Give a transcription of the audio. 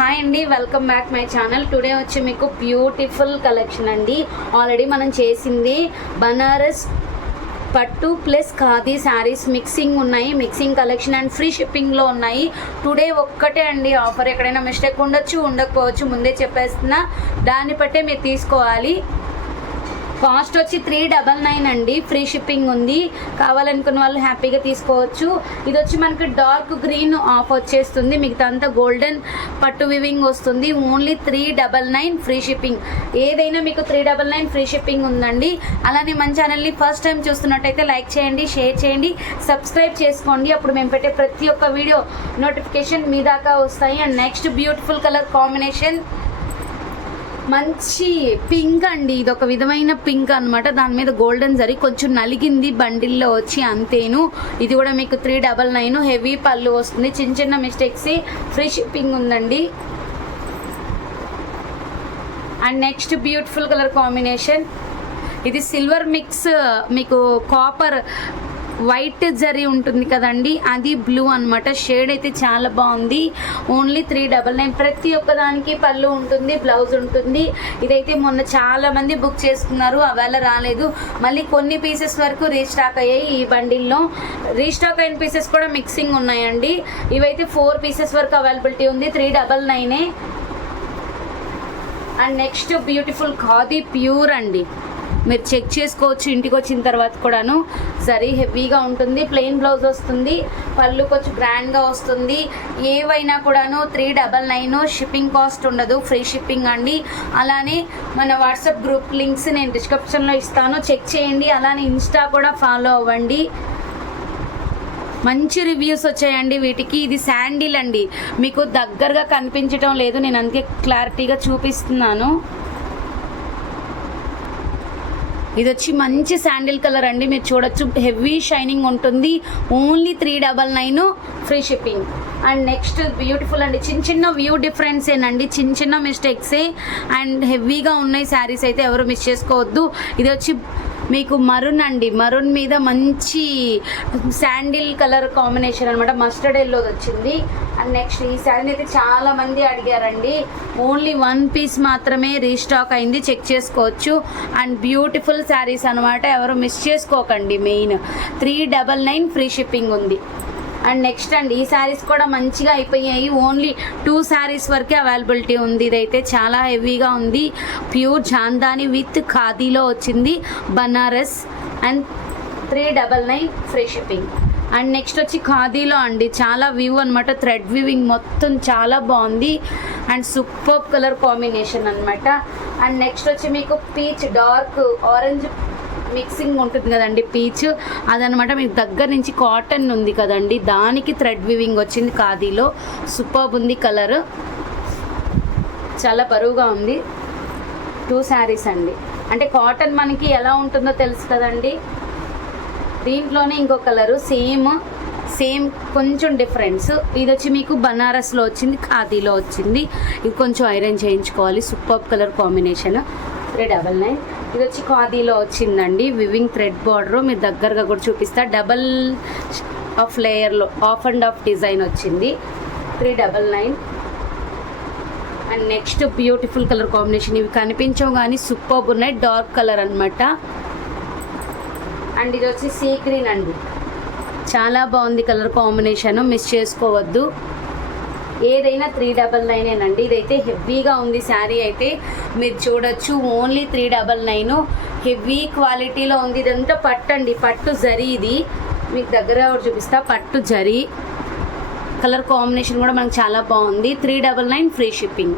Hi అండి welcome back my channel. Today వచ్చి మీకు బ్యూటిఫుల్ కలెక్షన్ అండి. ఆల్రెడీ మనం చేసింది బనారస్ పట్టు ప్లస్ ఖాదీ శారీస్ మిక్సింగ్ ఉన్నాయి. మిక్సింగ్ కలెక్షన్ అండ్ ఫ్రీ షిప్పింగ్లో ఉన్నాయి. టుడే ఒక్కటే అండి ఆఫర్. ఎక్కడైనా మిస్టేక్ ఉండొచ్చు ఉండకపోవచ్చు ముందే చెప్పేస్తున్నా. దాన్ని బట్టే మీరు తీసుకోవాలి. కాస్ట్ వచ్చి త్రీ డబల్ నైన్ అండి. ఫ్రీ షిప్పింగ్ ఉంది. కావాలనుకున్న వాళ్ళు హ్యాపీగా తీసుకోవచ్చు. ఇది వచ్చి మనకి డార్క్ గ్రీన్ ఆఫ్ వచ్చేస్తుంది. మిగతా అంతా గోల్డెన్ పట్టు వివింగ్ వస్తుంది. Only three double nine free shipping. ఏదైనా మీకు three double nine free shipping ఉందండి. అలానే మన ఛానల్ని ఫస్ట్ టైం చూస్తున్నట్టయితే లైక్ చేయండి షేర్ చేయండి సబ్స్క్రైబ్ చేసుకోండి. అప్పుడు మేము పెట్టే ప్రతి ఒక్క వీడియో నోటిఫికేషన్ మీ దాకా వస్తాయి. And next beautiful colour combination మంచి పింక్ అండి. ఇది ఒక విధమైన పింక్ అన్నమాట. దాని మీద గోల్డెన్ జరీ కొంచెం నలిగింది బండిల్లో వచ్చి అంతేను. ఇది కూడా మీకు త్రీ డబల్ నైన్ హెవీ పళ్ళు వస్తుంది. చిన్న చిన్న మిస్టేక్స్ ఫ్రీ షిప్పింగ్ ఉందండి. And next beautiful colour combination ఇది సిల్వర్ మిక్స్ మీకు కాపర్ వైట్ జరీ ఉంటుంది కదండి అది బ్లూ అన్నమాట. షేడ్ అయితే చాలా బాగుంది. ఓన్లీ త్రీ డబల్ నైన్ ప్రతి ఒక్క దానికి పళ్ళు ఉంటుంది బ్లౌజ్ ఉంటుంది. ఇదైతే మొన్న చాలా మంది బుక్ చేసుకున్నారు అవేళ రాలేదు. మళ్ళీ కొన్ని పీసెస్ వరకు రీస్టాక్ అయ్యాయి ఈ బండిల్లో. రీస్టాక్ అయిన పీసెస్ కూడా మిక్సింగ్ ఉన్నాయండి. ఇవైతే ఫోర్ పీసెస్ వరకు అవైలబిలిటీ ఉంది three double నైనే and next beautiful khadi pure అండి. మీరు చెక్ చేసుకోవచ్చు ఇంటికి వచ్చిన తర్వాత కూడాను. సరీ హెవీగా ఉంటుంది ప్లెయిన్ బ్లౌజ్ వస్తుంది పళ్ళు కొంచెం గ్రాండ్గా వస్తుంది. ఏవైనా కూడాను three double nine shipping cost ఉండదు ఫ్రీ షిప్పింగ్ అండి. అలానే మన వాట్సాప్ గ్రూప్ లింక్స్ నేను డిస్క్రిప్షన్లో ఇస్తాను చెక్ చేయండి. అలానే ఇన్స్టా కూడా ఫాలో అవ్వండి. మంచి రివ్యూస్ వచ్చాయండి వీటికి. ఇది శాండిల్ అండి. మీకు దగ్గరగా కనిపించడం లేదు నేను అందుకే క్లారిటీగా చూపిస్తున్నాను. ఇది వచ్చి మంచి శాండిల్ కలర్ అండి. మీరు చూడొచ్చు. హెవీ షైనింగ్ ఉంటుంది. Only three double nine free shipping. And next beautiful అండి. చిన్న చిన్న వ్యూ డిఫరెన్సేనండి చిన్న చిన్న మిస్టేక్సే. అండ్ హెవీగా ఉన్నాయి శారీస్ అయితే ఎవరు మిస్ చేసుకోవద్దు. ఇది వచ్చి మీకు మరున్ అండి. మరున్ మీద మంచి శాండిల్ కలర్ కాంబినేషన్ అనమాట మస్టర్డ్ ఎల్లో వచ్చింది. అండ్ నెక్స్ట్ ఈ శారీని అయితే చాలా మంది అడిగారండి. ఓన్లీ వన్ పీస్ మాత్రమే రీస్టాక్ అయింది. చెక్ చేసుకోవచ్చు. అండ్ బ్యూటిఫుల్ శారీస్ అనమాట ఎవరు మిస్ చేసుకోకండి. Main three double nine free shipping ఉంది. అండ్ నెక్స్ట్ అండి ఈ శారీస్ కూడా మంచిగా అయిపోయాయి. ఓన్లీ టూ శారీస్ వరకే అవైలబిలిటీ ఉంది. ఇదైతే చాలా హెవీగా ఉంది. ప్యూర్ జాందాని విత్ ఖాదీలో వచ్చింది. Banaras and three double nine free shipping and next వచ్చి ఖాదీలో అండి. చాలా వ్యూ అనమాట థ్రెడ్ వ్యూవింగ్ మొత్తం చాలా బాగుంది. అండ్ సూపర్ కలర్ కాంబినేషన్ అనమాట అండ్ నెక్స్ట్ వచ్చి మీకు పీచ్ డార్క్ ఆరెంజ్ మిక్సింగ్ ఉంటుంది కదండి పీచ్. అదనమాట మీకు దగ్గర నుంచి కాటన్ ఉంది కదండి. దానికి థ్రెడ్ వివింగ్ వచ్చింది ఖాదీలో. సూపర్ ఉంది కలర్. చాలా బరువుగా ఉంది. టూ శారీస్ అండి. అంటే కాటన్ మనకి ఎలా ఉంటుందో తెలుసు కదండి. దీంట్లోనే ఇంకో కలరు సేమ్ సేమ్ కొంచెం డిఫరెన్స్. ఇది వచ్చి మీకు బనారస్లో వచ్చింది ఖాదీలో వచ్చింది. ఇది కొంచెం ఐరన్ చేయించుకోవాలి super colour combination. Three double nine. ఇది వచ్చి ఖాదీలో వచ్చిందండి. వివింగ్ థ్రెడ్ బార్డర్ మీరు దగ్గరగా కూడా చూపిస్తా. డబల్ ఆఫ్ లేయర్లో ఆఫ్ అండ్ ఆఫ్ డిజైన్ వచ్చింది. Three double nine and next beautiful colour combination ఇవి కనిపించవు కానీ సూపర్ ఉన్నాయి. డార్క్ కలర్ అన్నమాట. అండ్ ఇది వచ్చి సీ గ్రీన్ అండి. చాలా బాగుంది కలర్ కాంబినేషన్ మిస్ చేసుకోవద్దు. ఏదైనా త్రీ డబల్ నైనేనండి ఇదైతే హెవీగా ఉంది శారీ అయితే. మీరు చూడొచ్చు only three double nine. Heavy క్వాలిటీలో ఉంది. ఇదంతా పట్టు అండి పట్టు జరీ ఇది. మీకు దగ్గర చూపిస్తా. పట్టు జరీ. కలర్ కాంబినేషన్ కూడా మనకు చాలా బాగుంది. Three double nine free shipping.